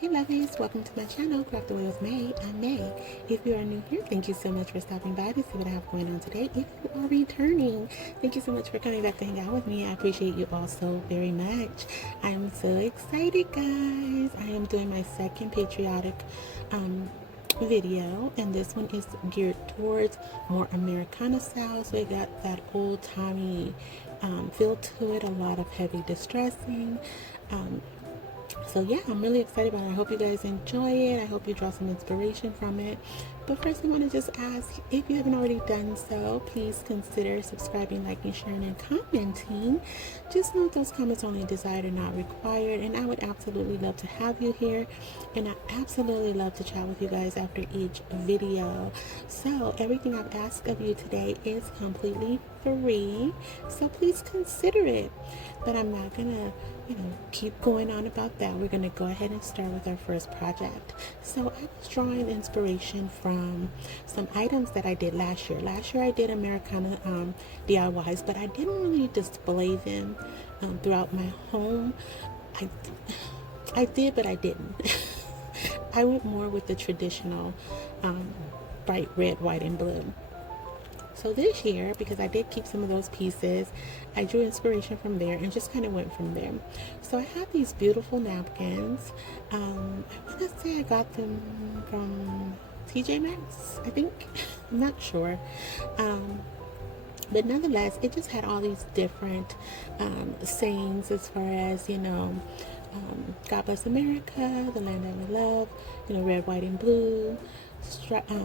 Hey lovies, welcome to my channel, Craft Away with May. I'm May. If you are new here, thank you so much for stopping by to see what I have going on today. If you are returning, thank you so much for coming back to hang out with me. I appreciate you all so very much. I'm so excited, guys. I am doing my second patriotic video, and this one is geared towards more Americana style. So it got that old-timey feel to it, a lot of heavy distressing. So yeah, I'm really excited about it. I hope you guys enjoy it. I hope you draw some inspiration from it. But first, I want to just ask, if you haven't already done so, please consider subscribing, liking, sharing, and commenting. Just note those comments only desired and not required. And I would absolutely love to have you here. And I absolutely love to chat with you guys after each video. So everything I've asked of you today is completely free. So please consider it. But I'm not going to keep going on about that. We're going to go ahead and start with our first project. So I was drawing inspiration from some items that I did last year. Last year I did Americana DIYs, but I didn't really display them throughout my home. I did, but I didn't. I went more with the traditional bright red, white, and blue. So this year, because I did keep some of those pieces, I drew inspiration from there and just kind of went from there. So I have these beautiful napkins. I want to say I got them from TJ Maxx, I think. I'm not sure. But nonetheless, it just had all these different sayings as far as, God bless America, the land that we love, red, white, and blue.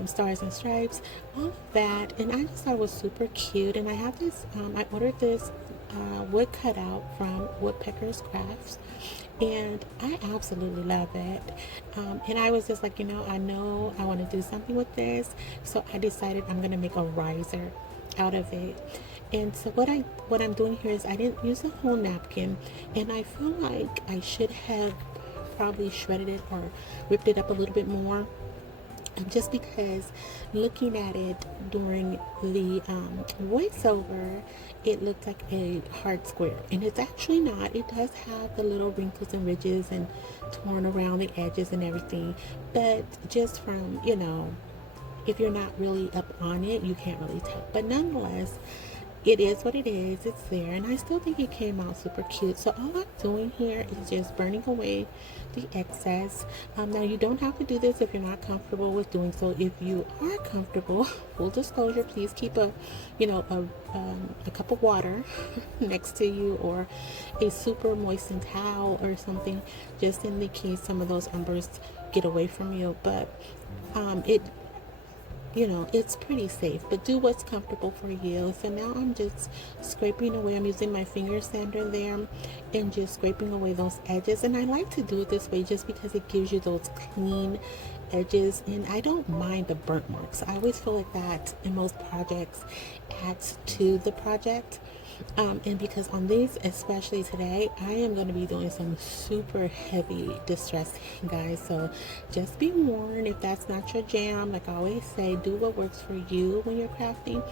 Stars and stripes, all of that, and I just thought it was super cute. And I have this I ordered this wood cutout from Woodpeckers crafts, and I absolutely love it. And I was just like, I know I want to do something with this, so I decided I'm gonna make a riser out of it. And so what I'm doing here is I didn't use the whole napkin, and I feel like I should have probably shredded it or ripped it up a little bit more. Just because looking at it during the voiceover, it looked like a hard square, and it's actually not. It does have the little wrinkles and ridges and torn around the edges and everything, but just from, if you're not really up on it, you can't really tell. But nonetheless, it is what it is. It's there, and I still think it came out super cute. So all I'm doing here is just burning away the excess. Now you don't have to do this if you're not comfortable with doing so. If you are comfortable, full disclosure, please keep a cup of water next to you, or a super moistened towel or something, just in the case some of those embers get away from you. But it's pretty safe, but do what's comfortable for you. So now I'm just scraping away. I'm using my finger sander there and just scraping away those edges. And I like to do it this way just because it gives you those clean edges, and I don't mind the burnt marks. I always feel like that in most projects adds to the project. And because on these, especially today, I am going to be doing some super heavy distressing, guys. So just be warned, if that's not your jam, like I always say, do what works for you when you're crafting.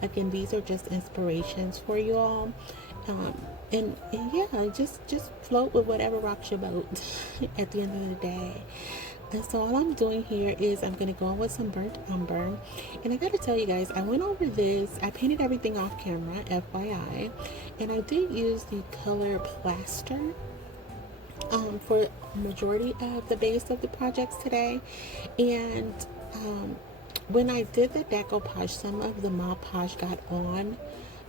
Again, these are just inspirations for you all. And yeah, just float with whatever rocks your boat at the end of the day. And so all I'm doing here is I'm going to go in with some burnt umber. And I got to tell you guys, I went over this. I painted everything off camera, FYI. And I did use the color plaster for majority of the base of the projects today. And when I did the decoupage, some of the Mod Podge got on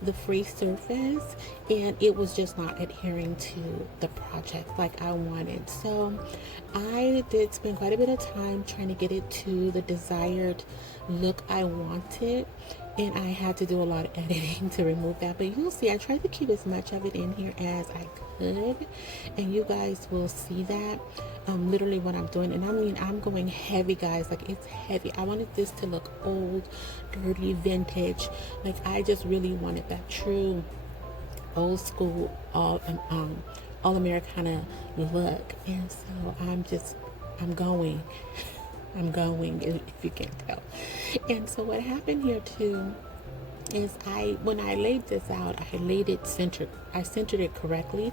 the free surface, and it was just not adhering to the project like I wanted. So I did spend quite a bit of time trying to get it to the desired look I wanted, and I had to do a lot of editing to remove that. But you'll see, I tried to keep as much of it in here as I could, and you guys will see that literally what I'm doing. And I mean, I'm going heavy, guys. Like, it's heavy. I wanted this to look old, dirty, vintage. Like, I just really wanted that true old school all Americana look. And so I'm going if you can't tell. And so what happened here too is when I laid this out, I laid it centered. I centered it correctly,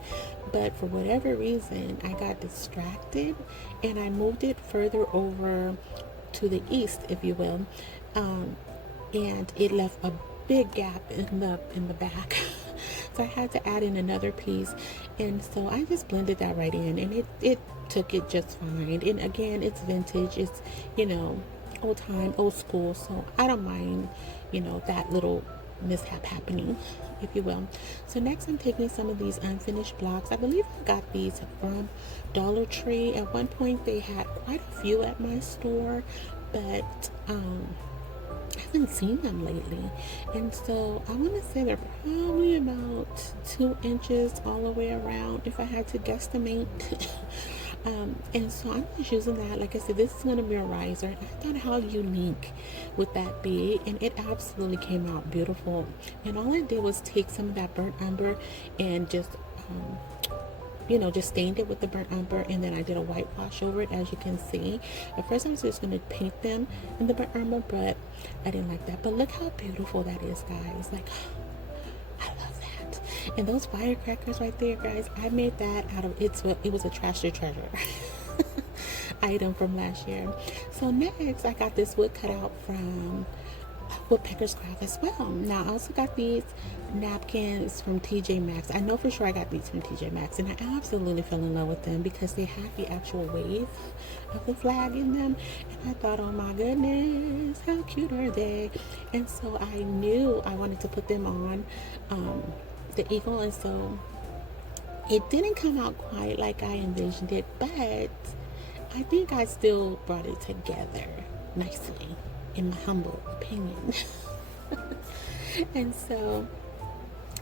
but for whatever reason, I got distracted and I moved it further over to the east, if you will, and it left a big gap in the back. So I had to add in another piece, and so I just blended that right in, and it took it just fine. And again, it's vintage. It's, old time, old school. So I don't mind, that little mishap happening, if you will. So next I'm taking some of these unfinished blocks. I believe I got these from Dollar Tree. At one point they had quite a few at my store, but I haven't seen them lately. And so I want to say they're probably about 2 inches all the way around, if I had to guesstimate. And so I'm just using that. Like I said, this is going to be a riser. I thought, how unique would that be? And it absolutely came out beautiful. And all I did was take some of that burnt umber and just just stained it with the burnt umber, and then I did a whitewash over it, as you can see. At first I was just going to paint them in the burnt umber, but I didn't like that. But look how beautiful that is, guys. Like, I love that. And those firecrackers right there, guys, I made that out of, it was a trash to treasure item from last year. So next I got this wood cut out from Woodpeckers craft as well. Now I also got these napkins from TJ Maxx. I know for sure I got these from TJ Maxx, and I absolutely fell in love with them because they had the actual wave of the flag in them, and I thought, oh my goodness, how cute are they? And so I knew I wanted to put them on the eagle, and so it didn't come out quite like I envisioned it, but I think I still brought it together nicely, in my humble opinion. And so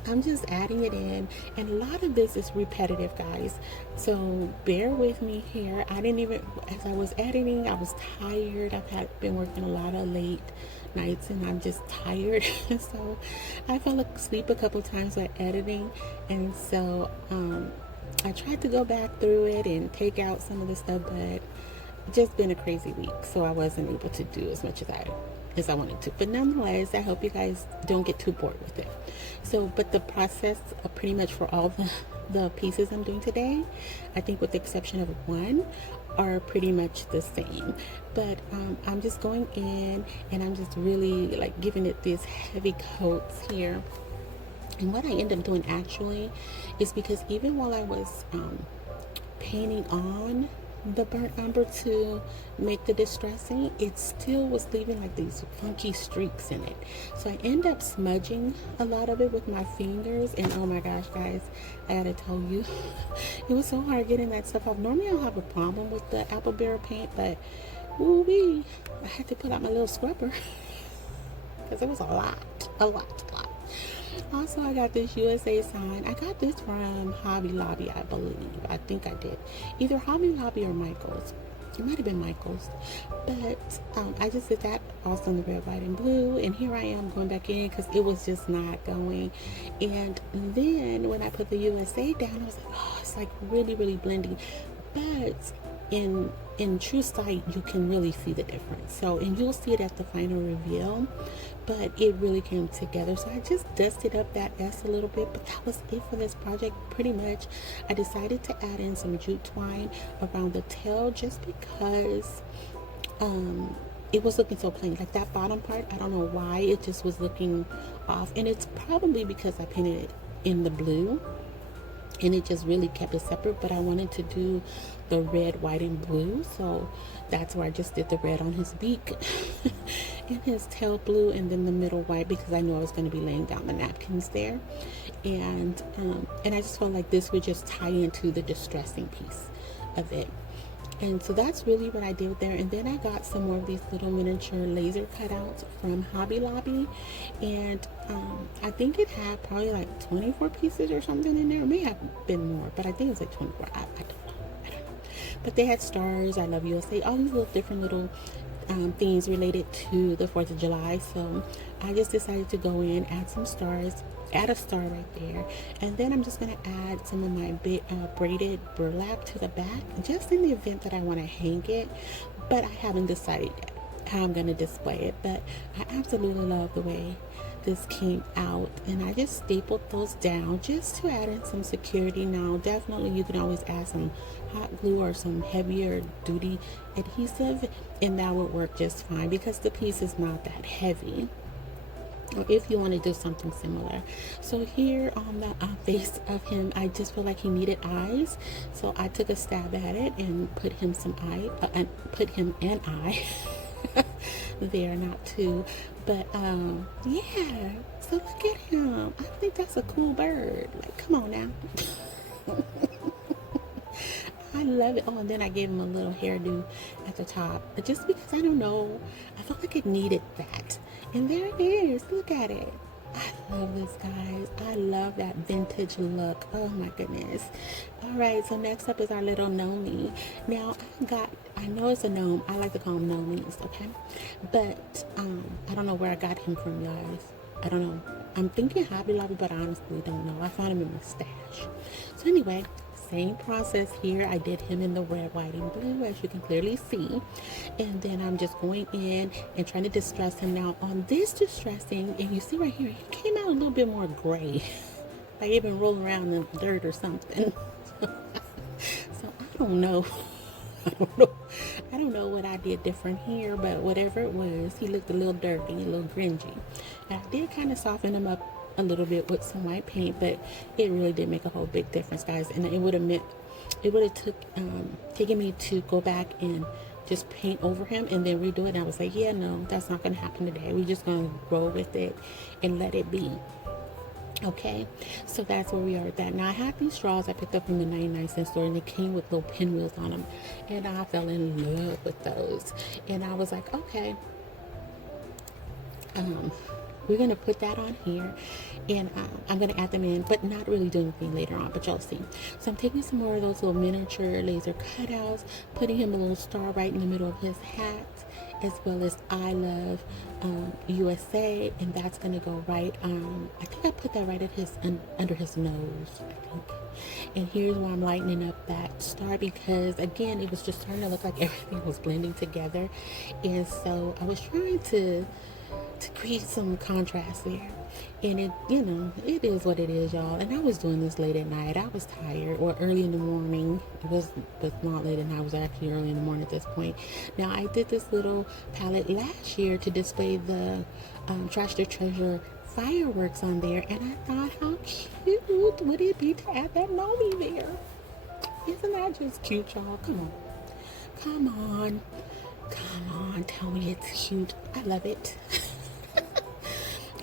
I'm just adding it in, and a lot of this is repetitive, guys, so bear with me here. I didn't even, as I was editing, I was tired. Been working a lot of late nights, and I'm just tired. So I fell asleep a couple times while editing, and so I tried to go back through it and take out some of the stuff, but just been a crazy week, so I wasn't able to do as much as I wanted to. But nonetheless, I hope you guys don't get too bored with it. So, but the process pretty much for all the pieces I'm doing today, I think with the exception of one, are pretty much the same. But I'm just going in and I'm just really like giving it these heavy coats here. And what I end up doing actually is, because even while I was painting on the burnt umber to make the distressing, it still was leaving like these funky streaks in it. So I end up smudging a lot of it with my fingers, and oh my gosh, guys, I gotta tell you, it was so hard getting that stuff off. Normally I don't have a problem with the apple barrel paint, but ooh-wee, I had to put out my little scrubber because it was a lot. Also, I got this USA sign. I got this from Hobby Lobby, I believe. I think I did. Either Hobby Lobby or Michael's. It might have been Michael's. But I just did that also in the red, white, and blue. And here I am going back in because it was just not going. And then when I put the USA down, I was like, oh, it's like really, really blending. But in true sight, you can really see the difference. So, and you'll see it at the final reveal, but it really came together. So I just dusted up that S a little bit, but that was it for this project pretty much. I decided to add in some jute twine around the tail just because it was looking so plain. Like that bottom part, I don't know why it just was looking off, and it's probably because I painted it in the blue and it just really kept it separate. But I wanted to do the red, white, and blue, so that's where I just did the red on his beak and his tail blue, and then the middle white, because I knew I was going to be laying down the napkins there. And I just felt like this would just tie into the distressing piece of it. And so that's really what I did there. And then I got some more of these little miniature laser cutouts from Hobby Lobby, and I think it had probably like 24 pieces or something in there. It may have been more, but I think it was like 24. I don't know. But they had stars, I love USA, all these little different little things related to the 4th of July. So I just decided to go in, add some stars, add a star right there, and then I'm just going to add some of my braided burlap to the back, just in the event that I want to hang it. But I haven't decided yet how I'm going to display it. But I absolutely love the way this came out, and I just stapled those down just to add in some security. Now definitely you can always add some hot glue or some heavier duty adhesive, and that would work just fine because the piece is not that heavy, or if you want to do something similar. So here on the face of him, I just feel like he needed eyes, so I took a stab at it and put him some eye and put him an eye there, not two, but yeah, so look at him. I think that's a cool bird. Like, come on now. I love it. Oh, and then I gave him a little hairdo at the top, but just because, I don't know, I felt like it needed that. And there it is. Look at it. I love this, guys. I love that vintage look. Oh my goodness. All right, so next up is our little gnome. Now I know it's a gnome. I like to call them gnomies, okay? But I don't know where I got him from, guys. I don't know. I'm thinking Hobby Lobby, but I honestly don't know. I found him in my stash. So anyway, same process here. I did him in the red, white, and blue, as you can clearly see. And then I'm just going in and trying to distress him. Now on this distressing, and you see right here, he came out a little bit more gray. Like he'd been rolling around in the dirt or something. So I don't know. I don't know what I did different here, but whatever it was, he looked a little dirty, a little gringy. And I did kind of soften him up a little bit with some white paint, but it really did make a whole big difference, guys. And it would have taken me to go back and just paint over him and then redo it. And I was like, yeah, no, that's not gonna happen today. We're just gonna roll with it and let it be. Okay, so that's where we are with that. Now I have these straws I picked up from the 99-cent store, and they came with little pinwheels on them, and I fell in love with those. And I was like, okay, we're gonna put that on here, and I'm gonna add them in, but not really do anything later on, but y'all see. So I'm taking some more of those little miniature laser cutouts, putting him a little star right in the middle of his hat, as well as I love USA, and that's gonna go right I think I put that right at his under his nose, I think. And here's where I'm lightening up that star, because again, it was just starting to look like everything was blending together, and so I was trying to create some contrast there. And it, you know, it is what it is, y'all. And I was doing this late at night. I was tired, or early in the morning. It was not late at night. It was actually early in the morning at this point. Now, I did this little palette last year to display the Trash the Treasure fireworks on there, and I thought, how cute would it be to add that gnome there? Isn't that just cute, y'all? Come on, tell me it's cute. I love it.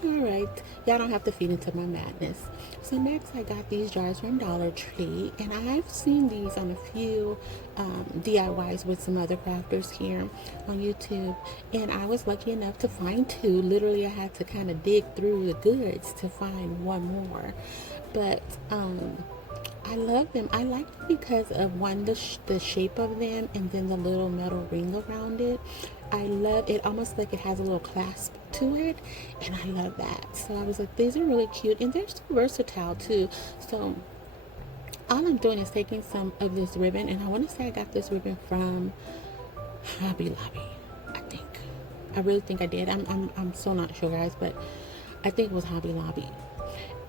All right, y'all don't have to feed into my madness. So next, I got these jars from Dollar Tree, and I've seen these on a few DIYs with some other crafters here on YouTube, and I was lucky enough to find two. Literally, I had to kind of dig through the goods to find one more, but I love them. I like them because of one, the shape of them, and then the little metal ring around it. I love it, almost like it has a little clasp to it, and I love that. So I was like, these are really cute, and they're so versatile too. So all I'm doing is taking some of this ribbon, and I want to say I got this ribbon from Hobby Lobby, I think. I really think I did. I'm so not sure, guys, but I think it was Hobby Lobby.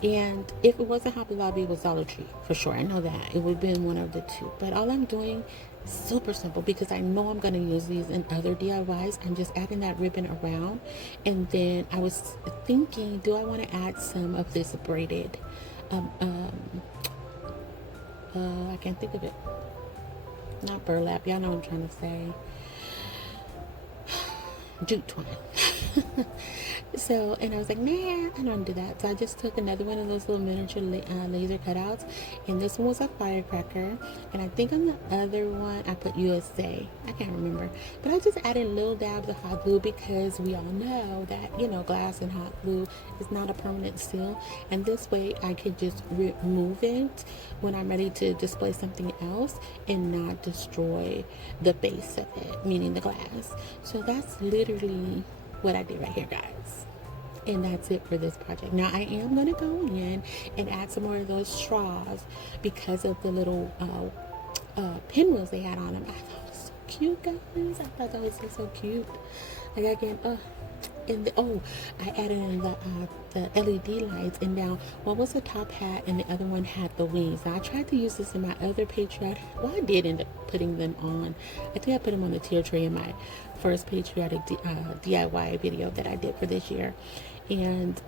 And if it wasn't Hobby Lobby, it was Dollar Tree for sure. I know that it would have been one of the two. But all I'm doing is super simple, because I know I'm going to use these in other DIYs. I'm just adding that ribbon around, and then I was thinking, do I want to add some of this braided I can't think of it, not burlap, y'all know what I'm trying to say, jute twine. So, and I was like, nah, I don't want to do that. So I just took another one of those little miniature laser cutouts, and this one was a firecracker, and I think on the other one I put USA. I can't remember, but I just added little dabs of hot glue, because we all know that, you know, glass and hot glue is not a permanent seal, and this way I could just remove it when I'm ready to display something else and not destroy the base of it, meaning the glass. So that's literally what I did right here, guys. And that's it for this project. Now I am going to go in and add some more of those straws, because of the little pinwheels they had on them. I thought it was so cute, guys. I thought that was so cute. Like, again, And I added in the LED lights, and now one was a top hat and the other one had the wings. Now I tried to use this in my other patriotic. Well, I did end up putting them on. I think I put them on the tier tray in my first patriotic DIY video that I did for this year, and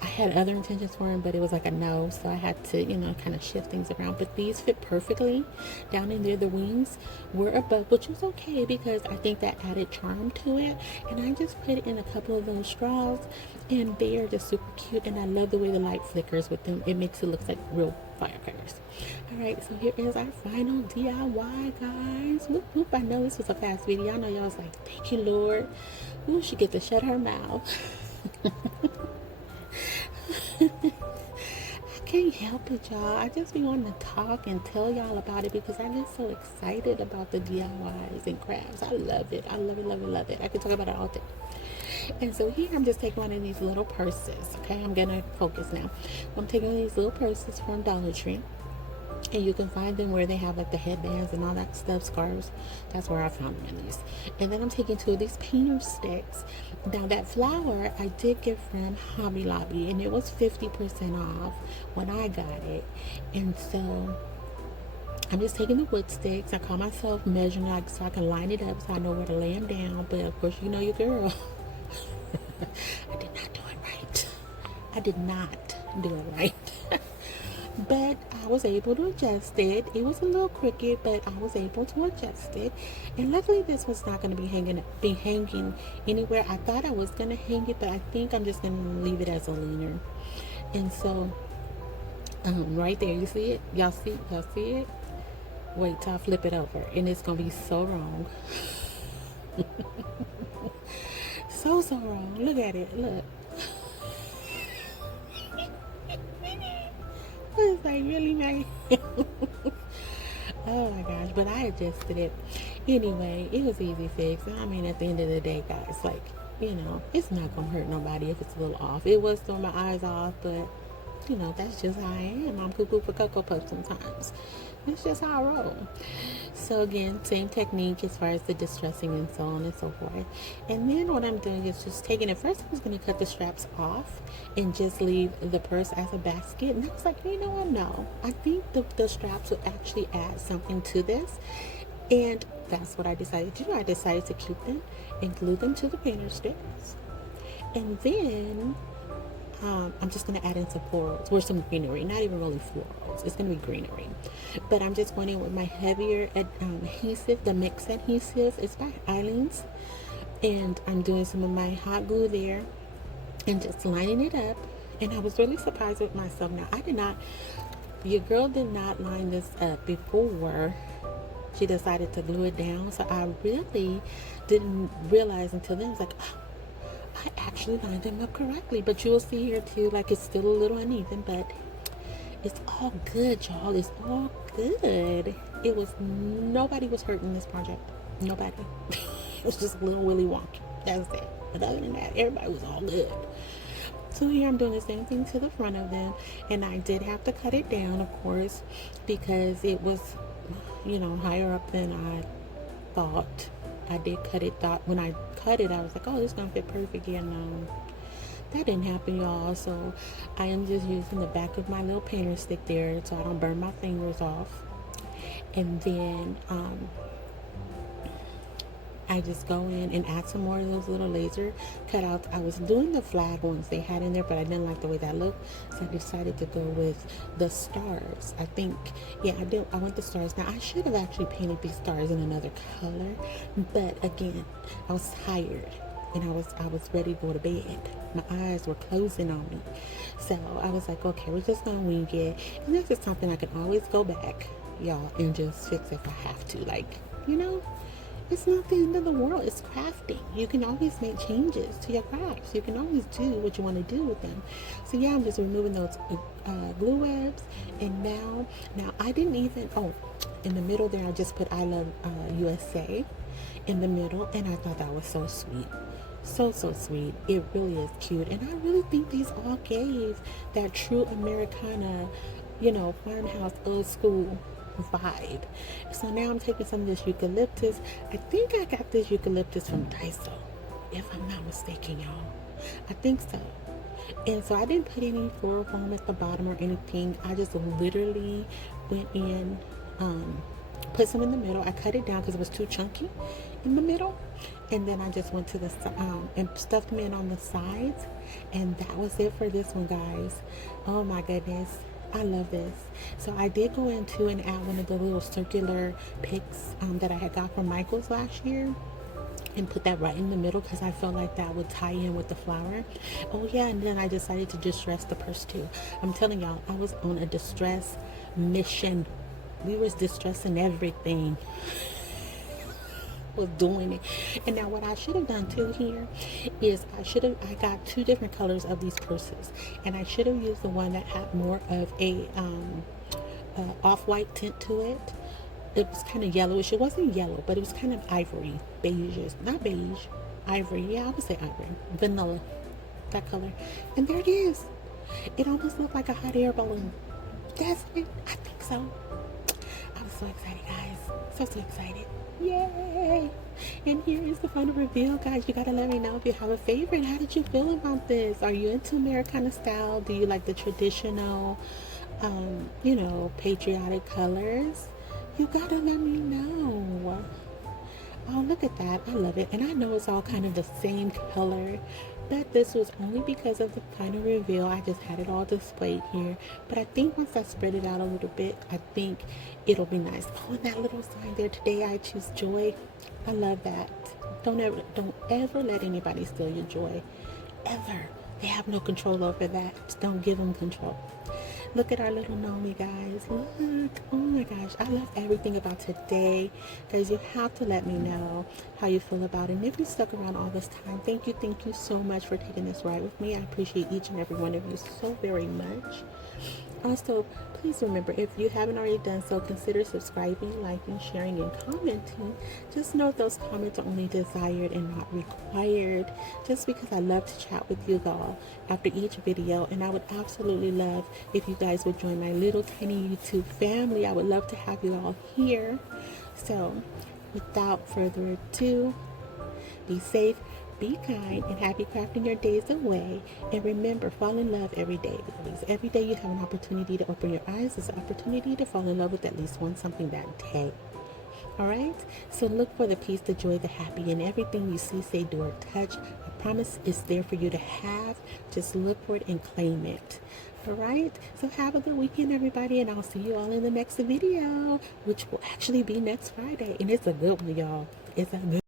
I had other intentions for him, but it was like a no, so I had to, kind of shift things around. But these fit perfectly down in there. The wings were above, which was okay because I think that added charm to it. And I just put in a couple of those straws, and they are just super cute. And I love the way the light flickers with them. It makes it look like real firecrackers. All right, so here is our final DIY, guys. Whoop, whoop. I know this was a fast video. I know y'all was like, thank you, Lord. Ooh, she get to shut her mouth. I can't help it, y'all. I just be wanting to talk and tell y'all about it because I get so excited about the DIYs and crafts. I love it. I love it, love it, love it. I could talk about it all day. And so here I'm just taking one of these little purses. Okay, I'm gonna focus now. I'm taking one of these little purses from Dollar Tree. And you can find them where they have like the headbands and all that stuff, scarves. That's where I found them at least. And then I'm taking 2 of these painter sticks. Now that flower I did get from Hobby Lobby, and it was 50% off when I got it. And so I'm just taking the wood sticks. I call myself measuring like so I can line it up so I know where to lay them down. But of course, you know your girl. I did not do it right. I did not do it right. But I was able to adjust it. It was a little crooked, but I was able to adjust it. And luckily this was not going to be hanging anywhere. I thought I was going to hang it, but I think I'm just going to leave it as a leaner. And so right there, you see it? Y'all see it? Wait till I flip it over, and it's going to be so wrong. so wrong. Look at it. Look. It's like, really, Mary? Oh my gosh, but I adjusted it. Anyway, it was easy fix. I mean, at the end of the day, guys, like, it's not gonna hurt nobody if it's a little off. It was throwing my eyes off, but that's just how I am. I'm cuckoo for Cocoa Puffs sometimes. That's just how I roll. So again, same technique as far as the distressing and so on and so forth. And then what I'm doing is just taking it. First, I was going to cut the straps off and just leave the purse as a basket. And I was like, you know what? No. I think the straps would actually add something to this. And that's what I decided to do. I decided to keep them and glue them to the painter sticks. And then I'm just going to add in some florals or some greenery, not even really florals. It's going to be greenery. But I'm just going in with my heavier adhesive, the Maxx adhesive. It's by Eileen's. And I'm doing some of my hot glue there and just lining it up. And I was really surprised with myself. Now, your girl did not line this up before she decided to glue it down. So I really didn't realize until then. I was like, oh, I actually lined them up correctly. But you will see here too, like it's still a little uneven, but it's all good, y'all. It's all good. Nobody was hurt in this project. Nobody. It was just a little Willy Wonka. That's it. But other than that, everybody was all good. So here I'm doing the same thing to the front of them. And I did have to cut it down, of course, because it was, higher up than I thought. I did cut it. When I cut it, I was like, oh, this is going to fit perfect. Yeah, no. That didn't happen, y'all. So I am just using the back of my little painter stick there so I don't burn my fingers off. And then I just go in and add some more of those little laser cutouts. I was doing the flag ones they had in there, but I didn't like the way that looked, so I decided to go with the stars. I think, yeah, I went the stars. Now, I should have actually painted these stars in another color, but again, I was tired and I was ready to go to bed. My eyes were closing on me, so I was like, okay, we're just gonna wing it. And this is something I can always go back, y'all, and just fix if I have to. Like, it's not the end of the world. It's crafting. You can always make changes to your crafts. You can always do what you want to do with them. So yeah, I'm just removing those glue webs. And now I didn't even, in the middle there, I just put I love USA in the middle. And I thought that was so sweet. So sweet. It really is cute. And I really think these all gave that true Americana, farmhouse old school vibe. So now I'm taking some of this eucalyptus. I think I got this eucalyptus from Daiso, if I'm not mistaken, y'all. I think so. And so I didn't put any floral foam at the bottom or anything. I just literally went in, put some in the middle. I cut it down because it was too chunky in the middle. And then I just went to the and stuffed them in on the sides. And that was it for this one, guys. Oh my goodness. I love this. So I did go into and add one of the little circular picks that I had got from Michael's last year, and put that right in the middle because I felt like that would tie in with the flower. Oh yeah, and then I decided to distress the purse too. I'm telling y'all, I was on a distress mission. We was distressing everything. Was doing it. And now what I should have done too here is I got two different colors of these purses, and I should have used the one that had more of a off-white tint to it. It was kind of yellowish. It wasn't yellow, but it was kind of ivory, beige, not beige, ivory. Yeah, I would say ivory, vanilla, that color. And there it is. It almost looked like a hot air balloon. That's it. I think so. I was so excited, guys. So excited. Yay! And here is the final reveal, guys. You gotta let me know if you have a favorite. How did you feel about this? Are you into Americana style? Do you like the traditional, patriotic colors? You gotta let me know. Oh, look at that. I love it. And I know it's all kind of the same color, but this was only because of the final reveal. I just had it all displayed here. But I think once I spread it out a little bit, I think it'll be nice. Oh, and that little sign there, today I choose joy. I love that. Don't ever let anybody steal your joy. Ever. They have no control over that. Don't give them control. Look at our little gnome, guys. Look. Oh my gosh. I love everything about today. Guys, you have to let me know how you feel about it. And if you stuck around all this time, thank you so much for taking this ride with me. I appreciate each and every one of you so very much. Also, please remember, if you haven't already done so, consider subscribing, liking, sharing, and commenting. Just know those comments are only desired and not required. Just because I love to chat with you all after each video, and I would absolutely love if you guys would join my little tiny YouTube family. I would love to have you all here. So, without further ado, be safe, be kind, and happy crafting your days away. And remember, fall in love every day. Because every day you have an opportunity to open your eyes. It's an opportunity to fall in love with at least one something that day. Alright? So look for the peace, the joy, the happy, and everything you see, say, do, or touch. I promise it's there for you to have. Just look for it and claim it. Alright? So have a good weekend, everybody, and I'll see you all in the next video, which will actually be next Friday. And it's a good one, y'all. It's a good